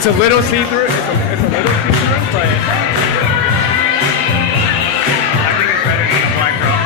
It's a little see-through. It's a little see-through, but I think it's better than a black girl.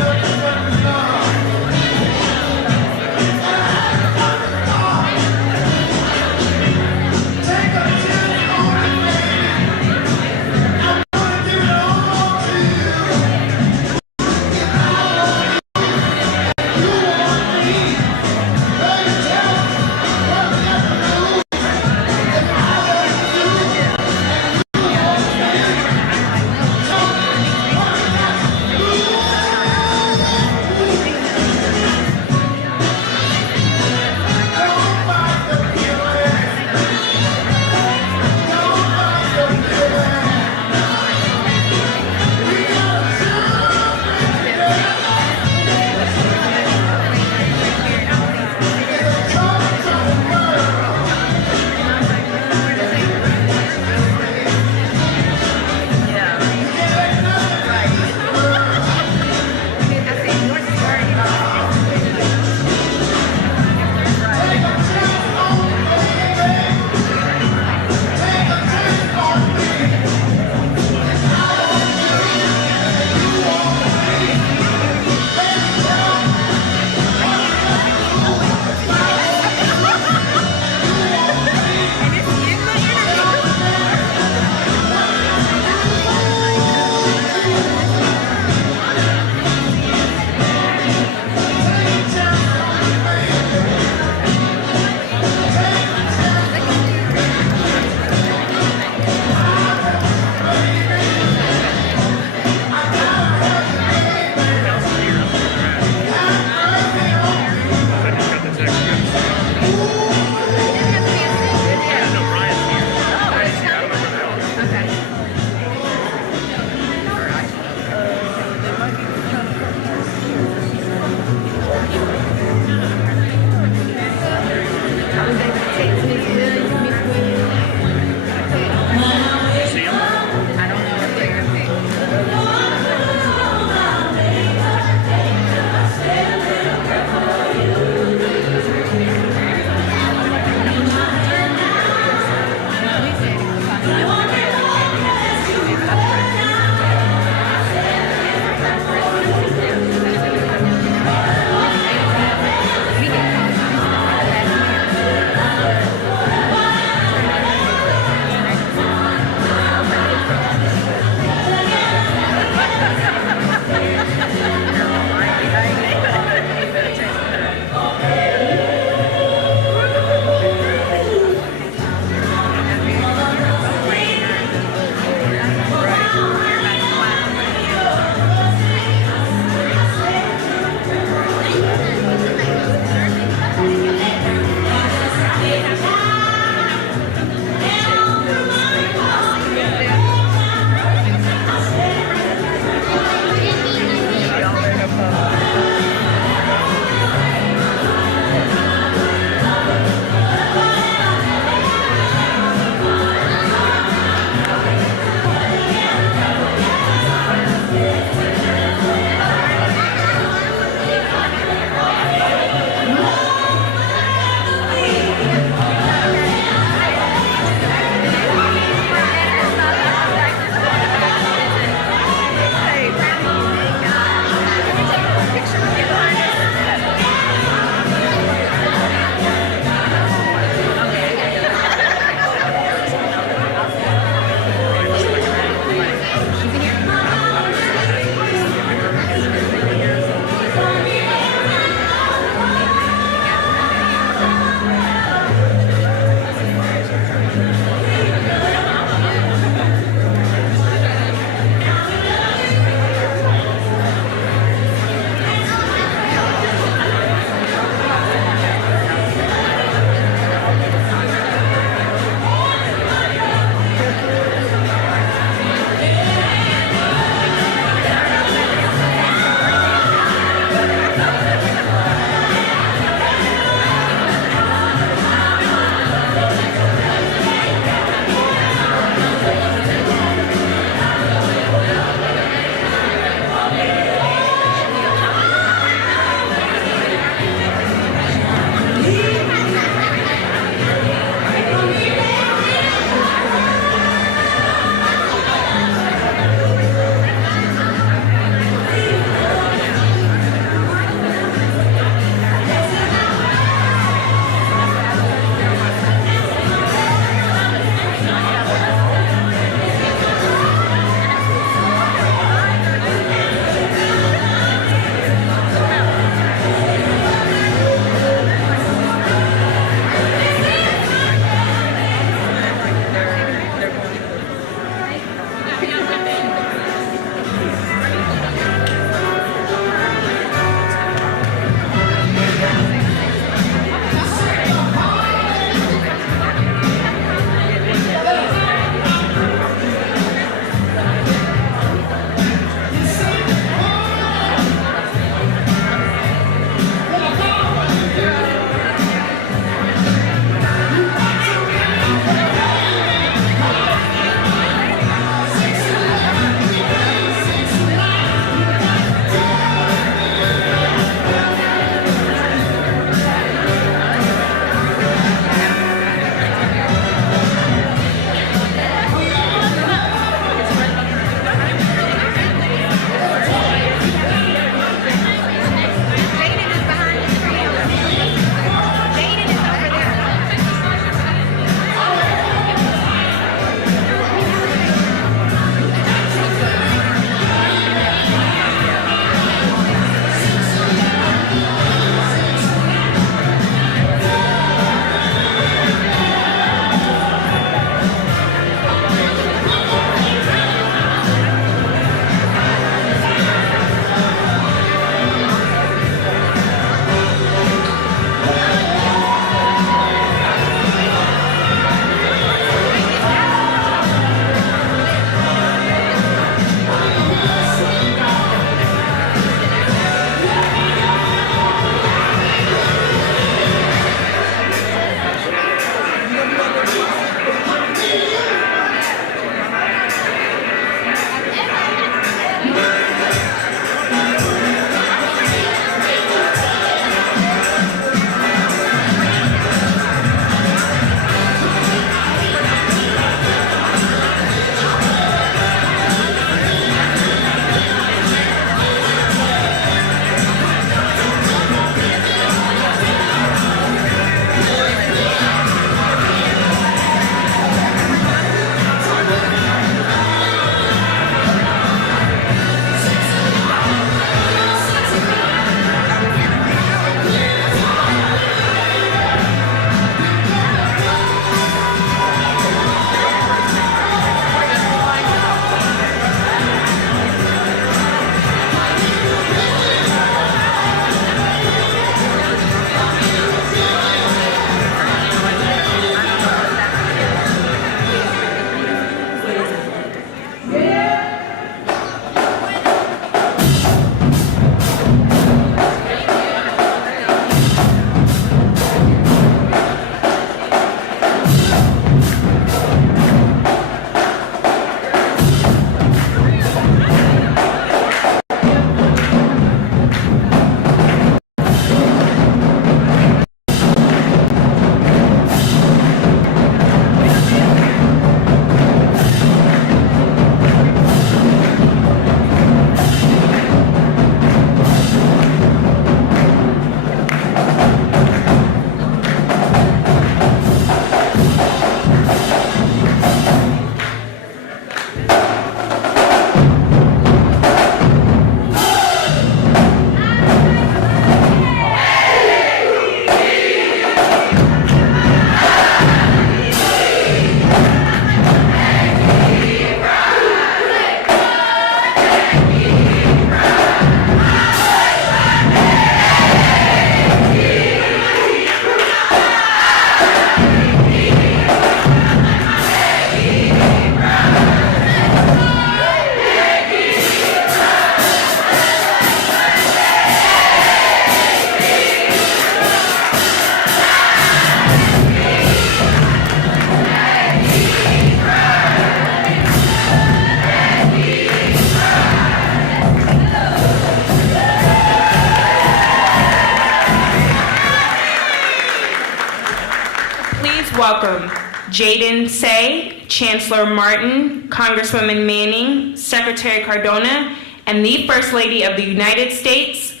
please welcome Jaden Say, Chancellor Martin, Congresswoman Manning, Secretary Cardona, and the First Lady of the United States,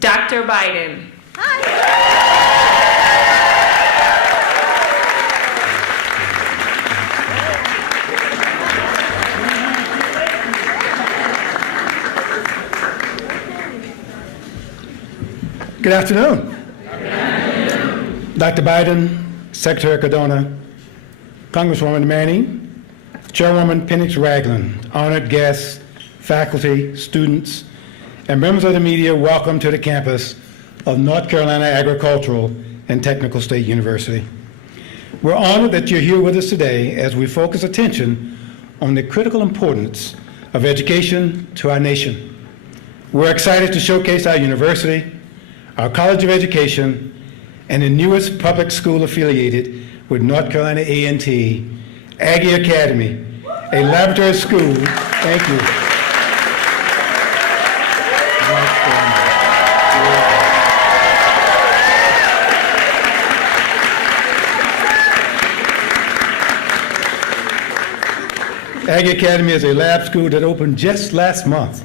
Dr. Biden. Good afternoon. Dr. Biden, Secretary Cardona, Congresswoman Manning, Chairwoman Penix Ragland, honored guests, faculty, students, and members of the media, welcome to the campus of North Carolina Agricultural and Technical State University. We're honored that you're here with us today as we focus attention on the critical importance of education to our nation. We're excited to showcase our university, our College of Education, and the newest public school affiliated with North Carolina A&T, Aggie Academy, a laboratory school. Thank you. Aggie Academy is a lab school that opened just last month,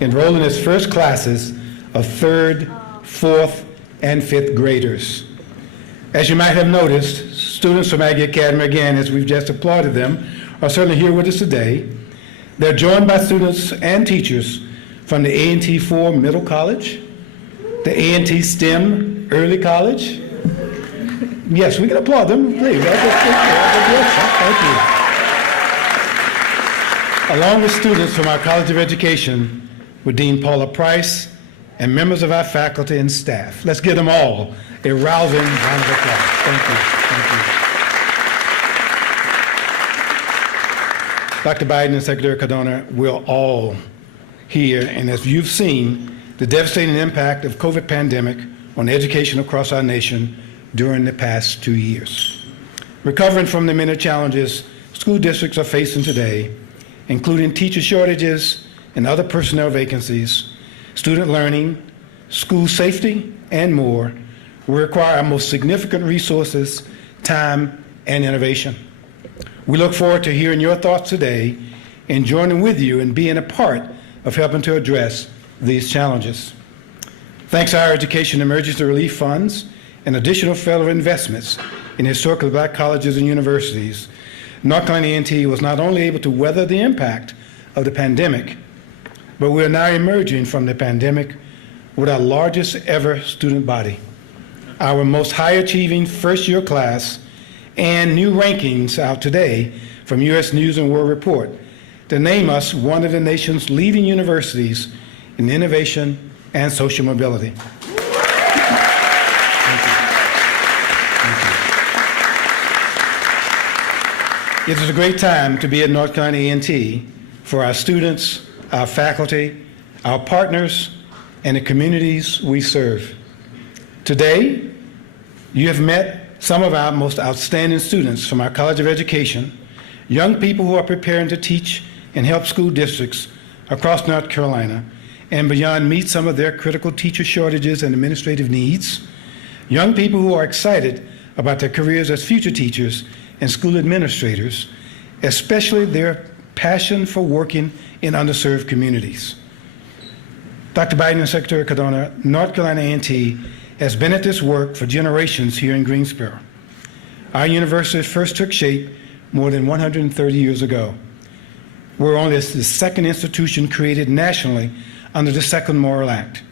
enrolling its first classes of 3rd, 4th, and 5th graders. As you might have noticed, students from Aggie Academy, again, as we've just applauded them, are certainly here with us today. They're joined by students and teachers from the A&T 4 Middle College, the A&T STEM Early College. Yes, we can applaud them, please. Thank you. Along with students from our College of Education, with Dean Paula Price, and members of our faculty and staff. Let's give them all a rousing round of applause. Thank you. Thank you. Dr. Biden and Secretary Cardona, we're all here, and as you've seen, the devastating impact of COVID pandemic on education across our nation during the past 2 years. Recovering from the many challenges school districts are facing today, including teacher shortages and other personnel vacancies, student learning, school safety, and more, will require our most significant resources, time, and innovation. We look forward to hearing your thoughts today and joining with you and being a part of helping to address these challenges. Thanks to our Education Emergency Relief Funds and additional federal investments in historically black colleges and universities, North Carolina A&T was not only able to weather the impact of the pandemic, but we are now emerging from the pandemic with our largest ever student body, our most high-achieving first-year class, and new rankings out today from U.S. News and World Report to name us one of the nation's leading universities in innovation and social mobility. Thank you. It is a great time to be at North Carolina A&T for our students, our faculty, our partners, and the communities we serve. Today, you have met some of our most outstanding students from our College of Education, young people who are preparing to teach and help school districts across North Carolina and beyond meet some of their critical teacher shortages and administrative needs, young people who are excited about their careers as future teachers and school administrators, especially their passion for working in underserved communities. Dr. Biden and Secretary Cardona, North Carolina A&T has been at this work for generations here in Greensboro. Our university first took shape more than 130 years ago. We're only the second institution created nationally under the Second Morrill Act,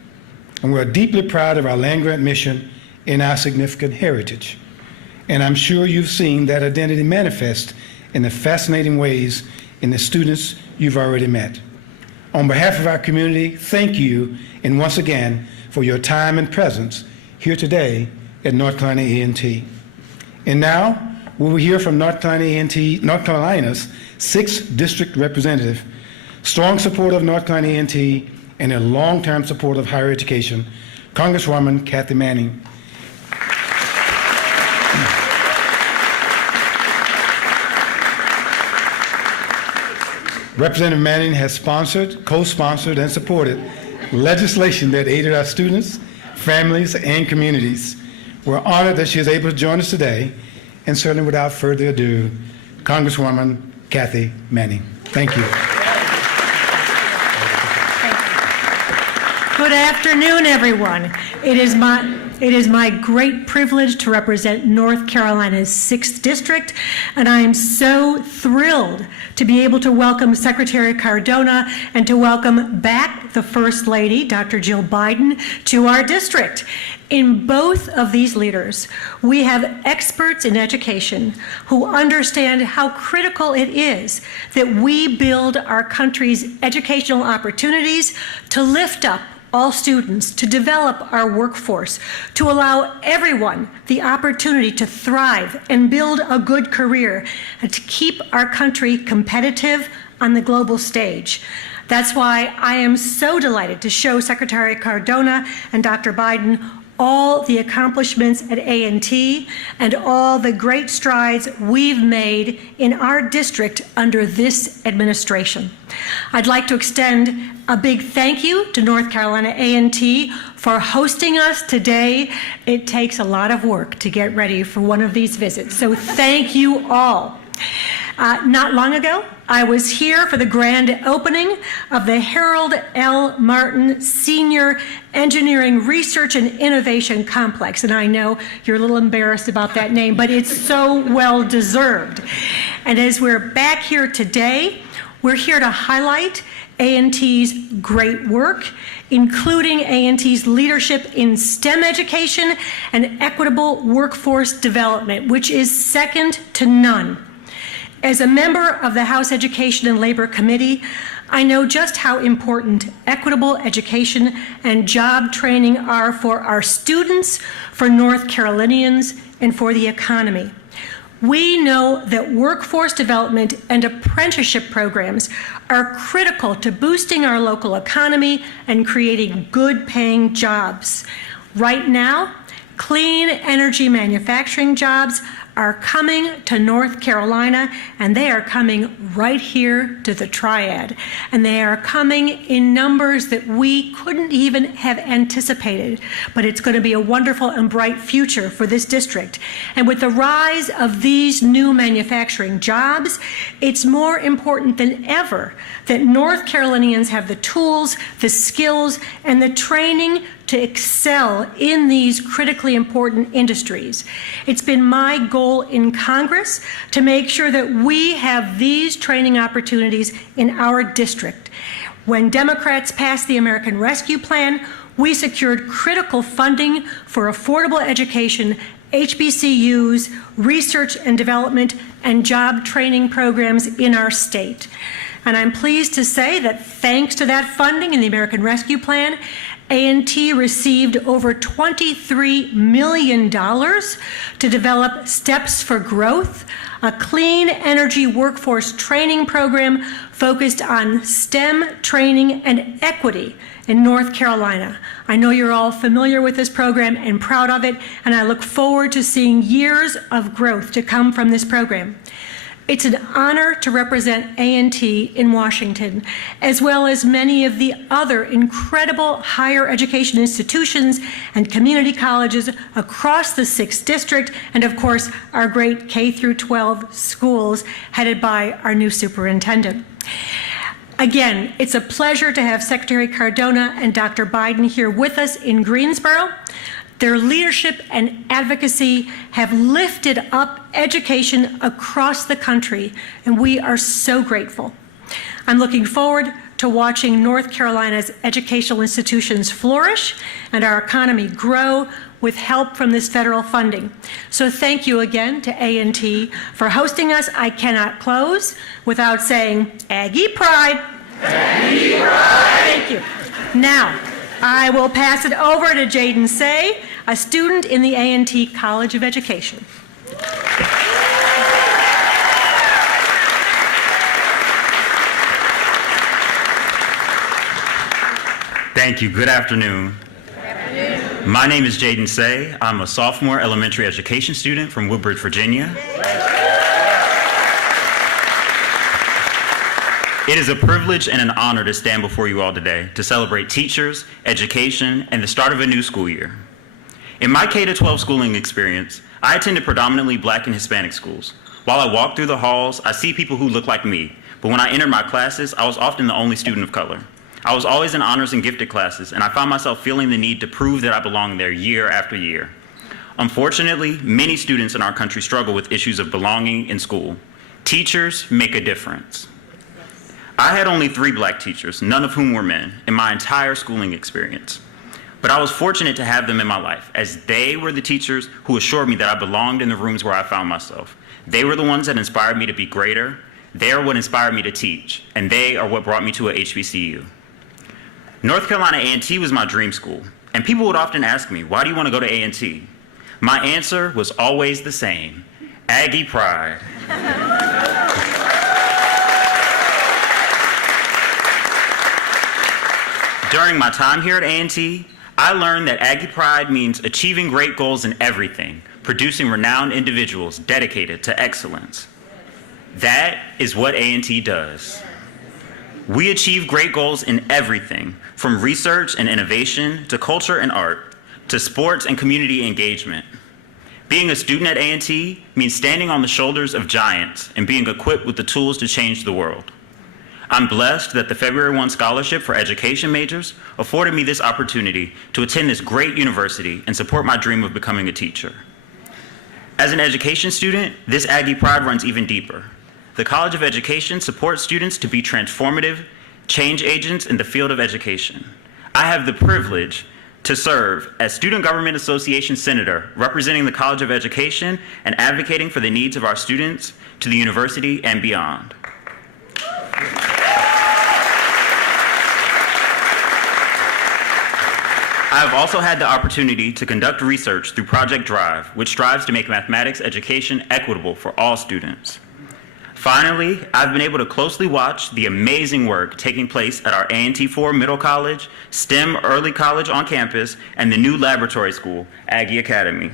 and we're deeply proud of our land-grant mission and our significant heritage. And I'm sure you've seen that identity manifest in the fascinating ways in the students you've already met. On behalf of our community, thank you, and once again, for your time and presence here today at North Carolina A&T. And now, we will hear from North Carolina's 6th District Representative, strong supporter of North Carolina A&T, and a long-term supporter of higher education, Congresswoman Kathy Manning. Representative Manning has sponsored, co-sponsored, and supported legislation that aided our students, families, and communities. We're honored that she is able to join us today and certainly without further ado, Congresswoman Kathy Manning. Thank you. Good afternoon, everyone. It is my great privilege to represent North Carolina's 6th District, and I am so thrilled to be able to welcome Secretary Cardona and to welcome back the First Lady, Dr. Jill Biden, to our district. In both of these leaders, we have experts in education who understand how critical it is that we build our country's educational opportunities to lift up all students, to develop our workforce, to allow everyone the opportunity to thrive and build a good career, and to keep our country competitive on the global stage. That's why I am so delighted to show Secretary Cardona and Dr. Biden all the accomplishments at A&T and all the great strides we've made in our district under this administration. I'd like to extend a big thank you to North Carolina A&T for hosting us today. It takes a lot of work to get ready for one of these visits, so thank you all. Not long ago, I was here for the grand opening of the Harold L. Martin Senior Engineering Research and Innovation Complex. And I know you're a little embarrassed about that name, but it's so well deserved. And as we're back here today, we're here to highlight A&T's great work, including A&T's leadership in STEM education and equitable workforce development, which is second to none. As a member of the House Education and Labor Committee, I know just how important equitable education and job training are for our students, for North Carolinians, and for the economy. We know that workforce development and apprenticeship programs are critical to boosting our local economy and creating good-paying jobs. Right now, clean energy manufacturing jobs are coming to North Carolina, and they are coming right here to the Triad. And they are coming in numbers that we couldn't even have anticipated. But it's going to be a wonderful and bright future for this district. And with the rise of these new manufacturing jobs, it's more important than ever that North Carolinians have the tools, the skills, and the training to excel in these critically important industries. It's been my goal in Congress to make sure that we have these training opportunities in our district. When Democrats passed the American Rescue Plan, we secured critical funding for affordable education, HBCUs, research and development, and job training programs in our state. And I'm pleased to say that thanks to that funding in the American Rescue Plan, A&T received over $23 million to develop Steps for Growth, a clean energy workforce training program focused on STEM training and equity in North Carolina. I know you're all familiar with this program and proud of it, and I look forward to seeing years of growth to come from this program. It's an honor to represent A&T in Washington, as well as many of the other incredible higher education institutions and community colleges across the 6th District, and of course, our great K-12 schools headed by our new superintendent. Again, it's a pleasure to have Secretary Cardona and Dr. Biden here with us in Greensboro. Their leadership and advocacy have lifted up education across the country, and we are so grateful. I'm looking forward to watching North Carolina's educational institutions flourish and our economy grow with help from this federal funding. So thank you again to A&T for hosting us. I cannot close without saying Aggie Pride. Aggie Pride. Thank you. Now, I will pass it over to Jaden Say, a student in the A&T College of Education. Thank you. Good afternoon. My name is Jaden Say. I'm a sophomore elementary education student from Woodbridge, Virginia. It is a privilege and an honor to stand before you all today to celebrate teachers, education, and the start of a new school year. In my K-12 schooling experience, I attended predominantly Black and Hispanic schools. While I walk through the halls, I see people who look like me, but when I entered my classes, I was often the only student of color. I was always in honors and gifted classes, and I found myself feeling the need to prove that I belonged there year after year. Unfortunately, many students in our country struggle with issues of belonging in school. Teachers make a difference. I had only 3 Black teachers, none of whom were men, in my entire schooling experience. But I was fortunate to have them in my life, as they were the teachers who assured me that I belonged in the rooms where I found myself. They were the ones that inspired me to be greater. They are what inspired me to teach, and they are what brought me to a HBCU. North Carolina A&T was my dream school, and people would often ask me, why do you want to go to A&T? My answer was always the same: Aggie pride. During my time here at A&T, I learned that Aggie pride means achieving great goals in everything, producing renowned individuals dedicated to excellence. That is what A&T does. We achieve great goals in everything, from research and innovation to culture and art, to sports and community engagement. Being a student at A&T means standing on the shoulders of giants and being equipped with the tools to change the world. I'm blessed that the February 1 Scholarship for Education majors afforded me this opportunity to attend this great university and support my dream of becoming a teacher. As an education student, this Aggie pride runs even deeper. The College of Education supports students to be transformative change agents in the field of education. I have the privilege to serve as Student Government Association Senator, representing the College of Education and advocating for the needs of our students to the university and beyond. I have also had the opportunity to conduct research through Project Drive, which strives to make mathematics education equitable for all students. Finally, I've been able to closely watch the amazing work taking place at our A&T 4 Middle College, STEM Early College on campus, and the new laboratory school, Aggie Academy.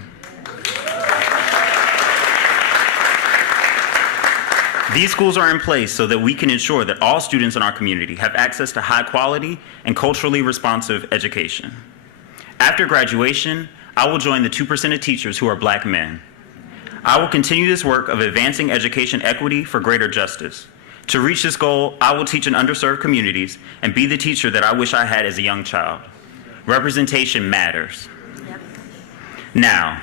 These schools are in place so that we can ensure that all students in our community have access to high quality and culturally responsive education. After graduation, I will join the 2% of teachers who are Black men. I will continue this work of advancing education equity for greater justice. To reach this goal, I will teach in underserved communities and be the teacher that I wish I had as a young child. Representation matters. Yep. Now,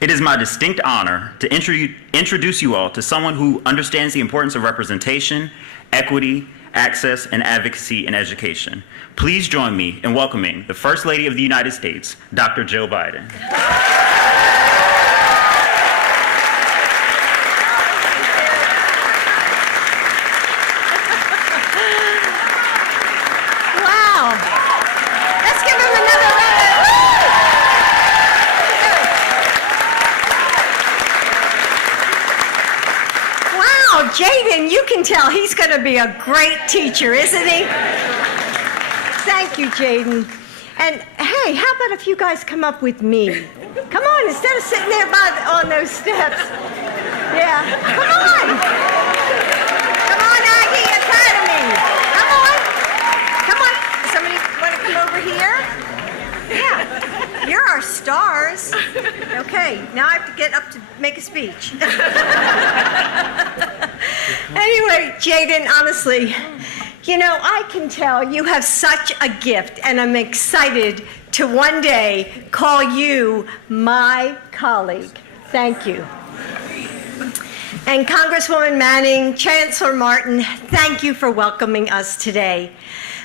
it is my distinct honor to introduce you all to someone who understands the importance of representation, equity, access, and advocacy in education. Please join me in welcoming the First Lady of the United States, Dr. Jill Biden. Wow. Let's give him another round. Wow, Jaden, you can tell he's going to be a great teacher, isn't he? Thank you, Jaden. And hey, how about if you guys come up with me? Come on, instead of sitting there on those steps. Yeah, come on. Come on, Aggie Academy. Come on. Come on. Somebody want to come over here? Yeah, you're our stars. Okay, now I have to get up to make a speech. Anyway, Jaden, honestly, you know, I can tell you have such a gift, and I'm excited to one day call you my colleague. Thank you. And Congresswoman Manning, Chancellor Martin, thank you for welcoming us today.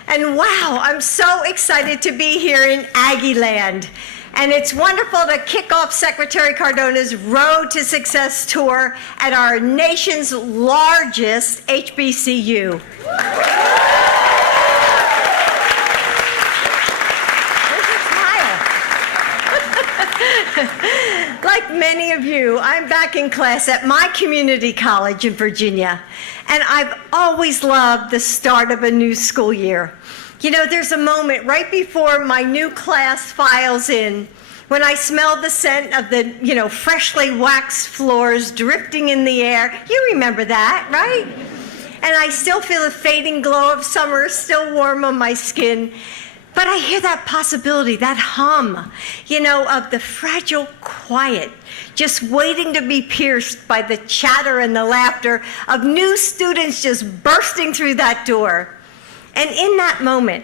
And wow, I'm so excited to be here in Aggie Land. And it's wonderful to kick off Secretary Cardona's Road to Success tour at our nation's largest HBCU. Like many of you, I'm back in class at my community college in Virginia, and I've always loved the start of a new school year. You know, there's a moment right before my new class files in when I smell the scent of the, freshly waxed floors drifting in the air. You remember that, right? And I still feel the fading glow of summer still warm on my skin. But I hear that possibility, that hum, of the fragile quiet, just waiting to be pierced by the chatter and the laughter of new students just bursting through that door. And in that moment,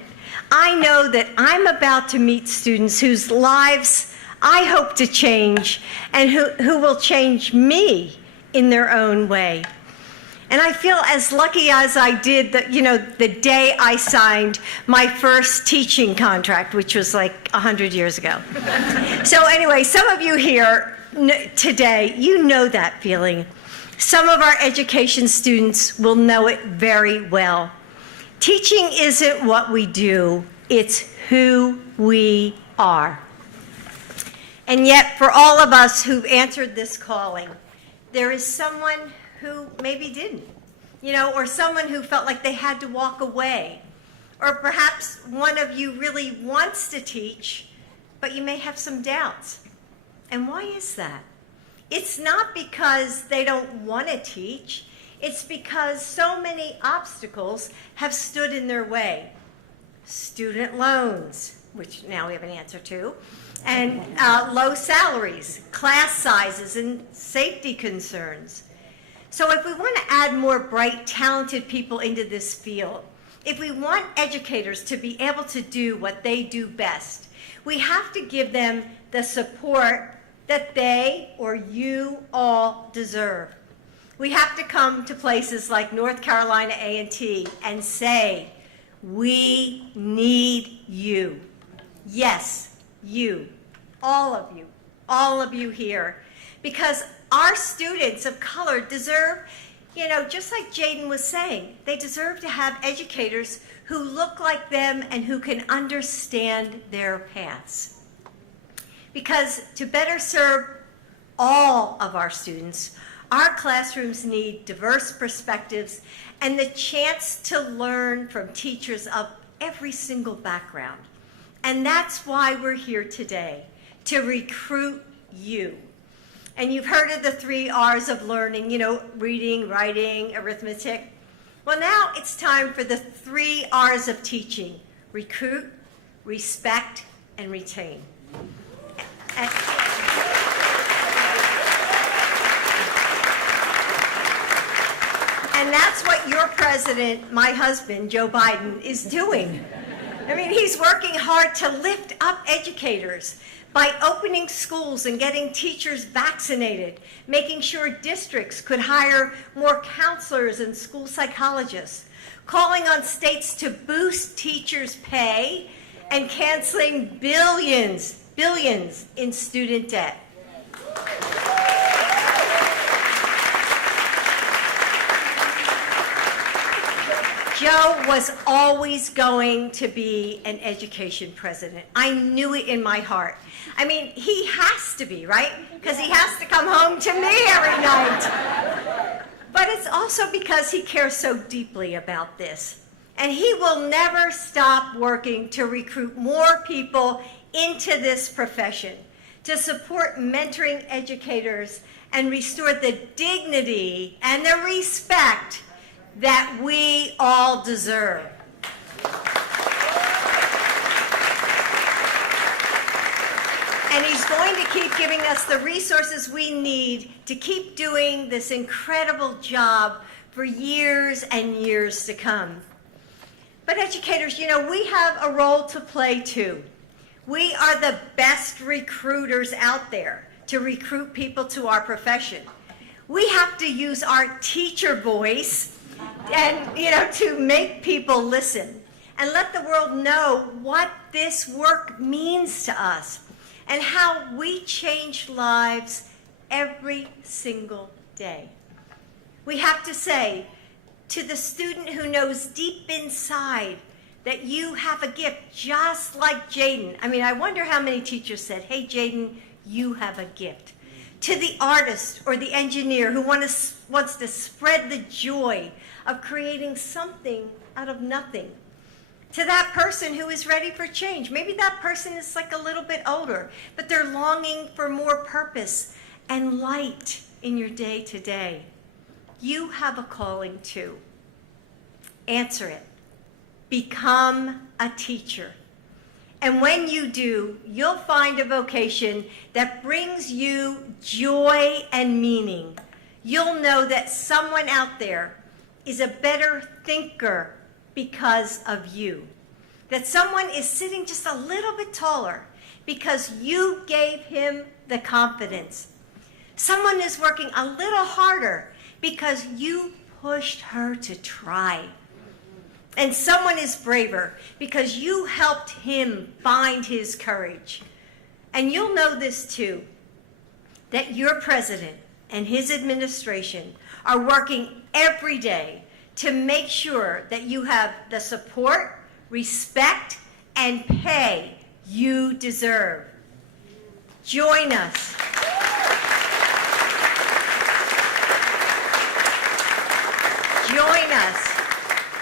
I know that I'm about to meet students whose lives I hope to change and who will change me in their own way. And I feel as lucky as I did the day I signed my first teaching contract, which was like 100 years ago. So anyway, some of you here today, you know that feeling. Some of our education students will know it very well. Teaching isn't what we do, it's who we are. And yet, for all of us who've answered this calling, there is someone who maybe didn't, or someone who felt like they had to walk away. Or perhaps one of you really wants to teach, but you may have some doubts. And why is that? It's not because they don't want to teach. It's because so many obstacles have stood in their way. Student loans, which now we have an answer to, and low salaries, class sizes, and safety concerns. So if we want to add more bright, talented people into this field, if we want educators to be able to do what they do best, we have to give them the support that they or you all deserve. We have to come to places like North Carolina A&T and say, we need you. Yes, you, all of you here, because our students of color deserve, just like Jaden was saying, they deserve to have educators who look like them and who can understand their paths. Because to better serve all of our students, our classrooms need diverse perspectives and the chance to learn from teachers of every single background. And that's why we're here today, to recruit you. And you've heard of the 3 R's of learning, reading, writing, arithmetic. Well, now it's time for the 3 R's of teaching: recruit, respect, and retain. And that's what your president, my husband, Joe Biden, is doing. I mean, he's working hard to lift up educators by opening schools and getting teachers vaccinated, making sure districts could hire more counselors and school psychologists, calling on states to boost teachers' pay, and canceling billions in student debt. Joe was always going to be an education president. I knew it in my heart. I mean, he has to be, right? Because he has to come home to me every night. But it's also because he cares so deeply about this. And he will never stop working to recruit more people into this profession, to support mentoring educators and restore the dignity and the respect that we all deserve. And he's going to keep giving us the resources we need to keep doing this incredible job for years and years to come. But educators, we have a role to play too. We are the best recruiters out there to recruit people to our profession. We have to use our teacher voice and, to make people listen and let the world know what this work means to us and how we change lives every single day. We have to say to the student who knows deep inside that you have a gift, just like Jaden. I mean, I wonder how many teachers said, hey, Jaden, you have a gift. To the artist or the engineer who wants to spread the joy of creating something out of nothing. To that person who is ready for change. Maybe that person is like a little bit older, but they're longing for more purpose and light in your day to day. You have a calling too. Answer it. Become a teacher. And when you do, you'll find a vocation that brings you joy and meaning. You'll know that someone out there is a better thinker because of you. That someone is sitting just a little bit taller because you gave him the confidence. Someone is working a little harder because you pushed her to try. And someone is braver because you helped him find his courage. And you'll know this too, that your president and his administration are working every day to make sure that you have the support, respect, and pay you deserve. Join us. Join us.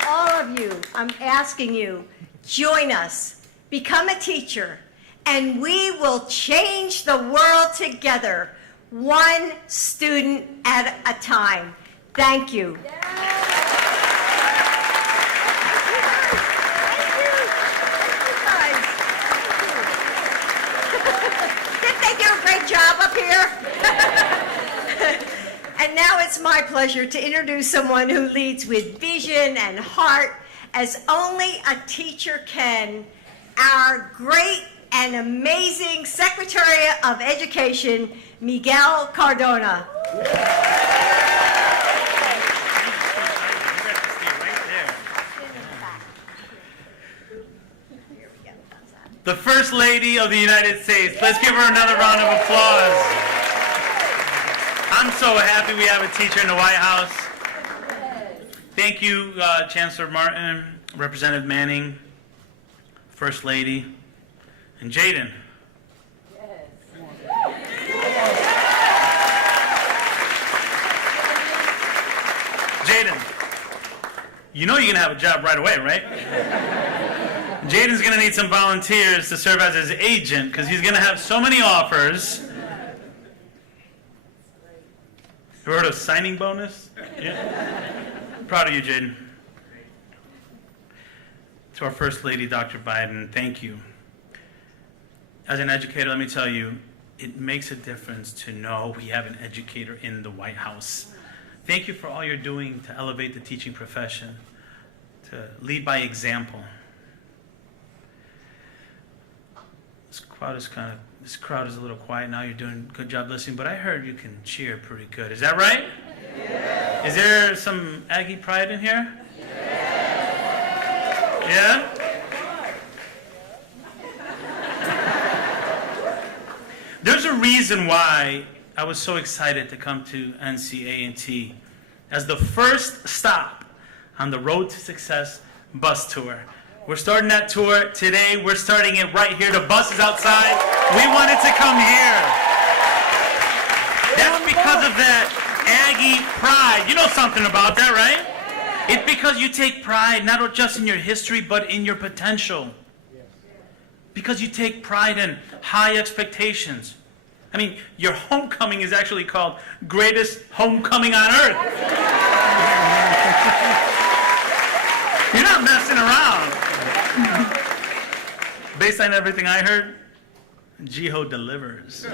All of you, I'm asking you, join us. Become a teacher, and we will change the world together, one student at a time. Thank you. Didn't they do a great job up here? And now it's my pleasure to introduce someone who leads with vision and heart as only a teacher can, our great and amazing Secretary of Education, Miguel Cardona. The First Lady of the United States. Let's give her another round of applause. I'm so happy we have a teacher in the White House. Thank you, Chancellor Martin, Representative Manning, First Lady, and Jaden. Jaden, you know you're going to have a job right away, right? Jaden's going to need some volunteers to serve as his agent because he's going to have so many offers. You heard of signing bonus? Yeah. Proud of you, Jaden. To our First Lady, Dr. Biden, thank you. As an educator, let me tell you, it makes a difference to know we have an educator in the White House. Thank you for all you're doing to elevate the teaching profession, to lead by example. This crowd is a little quiet now. You're doing a good job listening, but I heard you can cheer pretty good. Is that right? Yeah. Is there some Aggie pride in here? Yeah? There's a reason why I was so excited to come to NC A&T as the first stop on the Road to Success bus tour. We're starting that tour today. We're starting it right here. The bus is outside. We wanted to come here. That's because of that Aggie pride. You know something about that, right? It's because you take pride not just in your history, but in your potential. Because you take pride in high expectations. I mean, your homecoming is actually called Greatest Homecoming on Earth. You're not messing around. Based on everything I heard, Jiho delivers.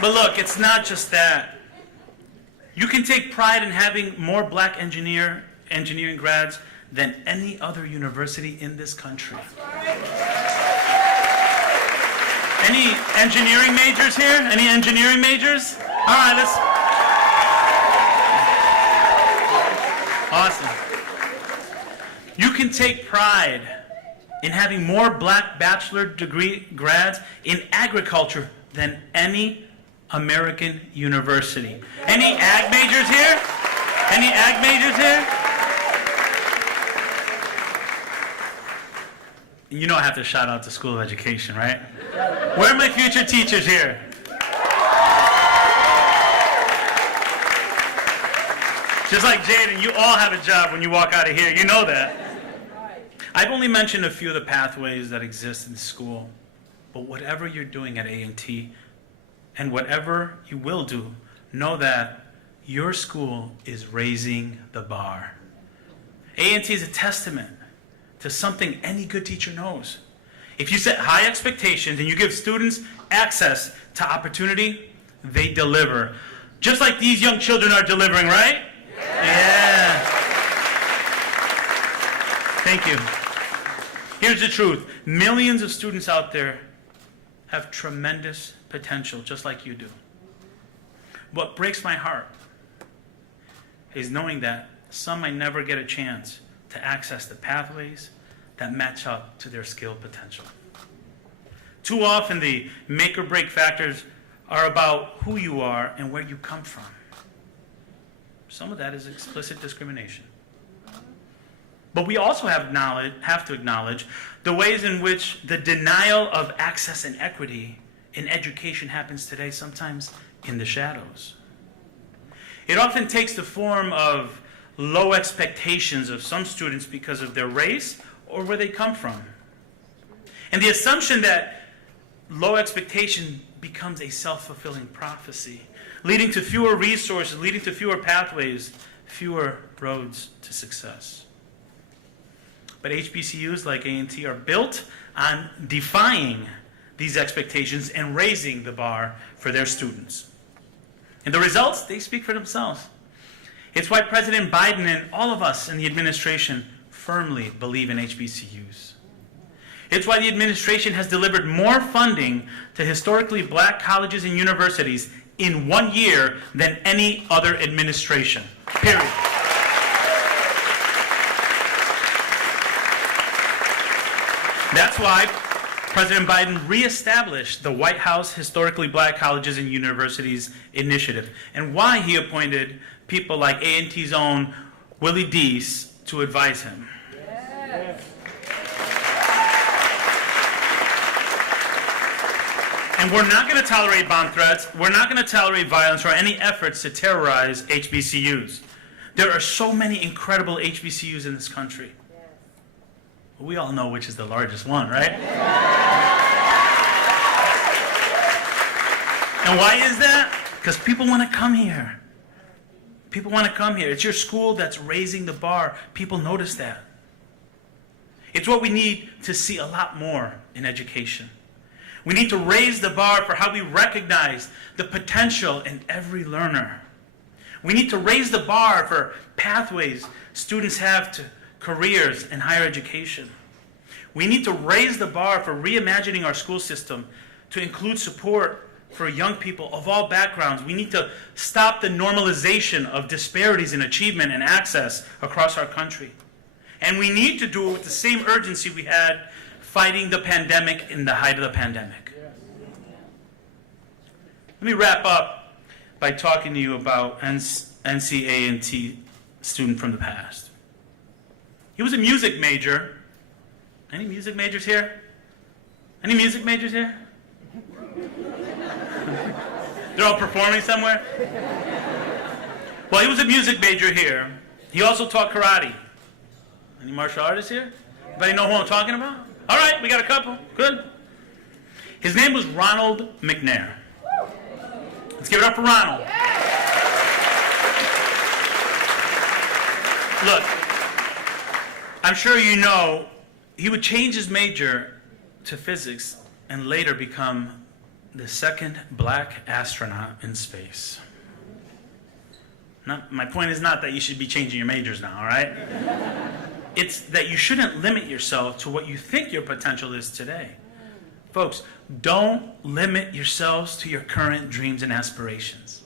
But look, it's not just that. You can take pride in having more black engineering grads than any other university in this country. Any engineering majors here? Any engineering majors? All right, let's... Awesome. You can take pride in having more black bachelor degree grads in agriculture than any American university. Any ag majors here? Any ag majors here? You know I have to shout out the School of Education, right? Where are my future teachers here? Just like Jaden, you all have a job when you walk out of here. You know that. I've only mentioned a few of the pathways that exist in school, but whatever you're doing at A&T and whatever you will do, know that your school is raising the bar. A&T is a testament to something any good teacher knows. If you set high expectations and you give students access to opportunity, they deliver. Just like these young children are delivering, right? Yeah. Thank you. Here's the truth. Millions of students out there have tremendous potential, just like you do. What breaks my heart is knowing that some might never get a chance to access the pathways that match up to their skill potential. Too often, the make or break factors are about who you are and where you come from. Some of that is explicit discrimination. But we also have to acknowledge the ways in which the denial of access and equity in education happens today, sometimes in the shadows. It often takes the form of low expectations of some students because of their race or where they come from. And the assumption that low expectation becomes a self-fulfilling prophecy, leading to fewer resources, leading to fewer pathways, fewer roads to success. But HBCUs like A&T are built on defying these expectations and raising the bar for their students. And the results, they speak for themselves. It's why President Biden and all of us in the administration firmly believe in HBCUs. It's why the administration has delivered more funding to historically black colleges and universities in 1 year than any other administration, period. That's why President Biden reestablished the White House Historically Black Colleges and Universities Initiative, and why he appointed people like A&T's own Willie Deese to advise him. Yes. And we're not going to tolerate bomb threats, we're not going to tolerate violence or any efforts to terrorize HBCUs. There are so many incredible HBCUs in this country. We all know which is the largest one, right? And why is that? Because people want to come here. People want to come here. It's your school that's raising the bar. People notice that. It's what we need to see a lot more in education. We need to raise the bar for how we recognize the potential in every learner. We need to raise the bar for pathways students have to careers and higher education. We need to raise the bar for reimagining our school system to include support for young people of all backgrounds. We need to stop the normalization of disparities in achievement and access across our country. And we need to do it with the same urgency we had fighting the pandemic in the height of the pandemic. Let me wrap up by talking to you about NC A&T student from the past. He was a music major. Any music majors here? Any music majors here? They're all performing somewhere? Well, he was a music major here. He also taught karate. Any martial artists here? Anybody know who I'm talking about? All right, we got a couple. Good. His name was Ronald McNair. Let's give it up for Ronald. Look, I'm sure you know he would change his major to physics and later become the second black astronaut in space. My point is not that you should be changing your majors now, all right? It's that you shouldn't limit yourself to what you think your potential is today. Folks, don't limit yourselves to your current dreams and aspirations.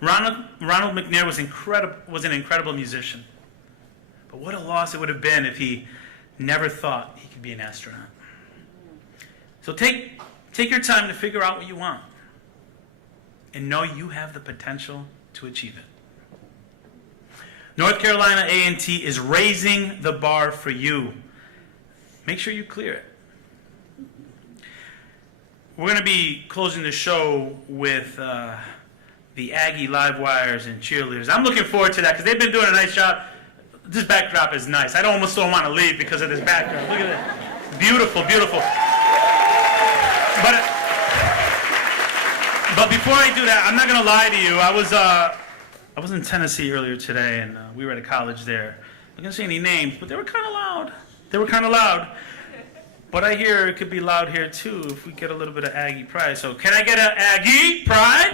Ronald McNair was an incredible musician. But what a loss it would have been if he never thought he could be an astronaut. So take your time to figure out what you want and know you have the potential to achieve it. North Carolina A&T is raising the bar for you. Make sure you clear it. We're going to be closing the show with the Aggie live wires and cheerleaders. I'm looking forward to that because they've been doing a nice job. This backdrop is nice. I almost don't want to leave because of this backdrop. Look at that. Beautiful, beautiful. But before I do that, I'm not going to lie to you. I was in Tennessee earlier today, and we were at a college there. I'm gonna say any names, but they were kind of loud. They were kind of loud. But I hear it could be loud here too if we get a little bit of Aggie pride. So can I get an Aggie pride?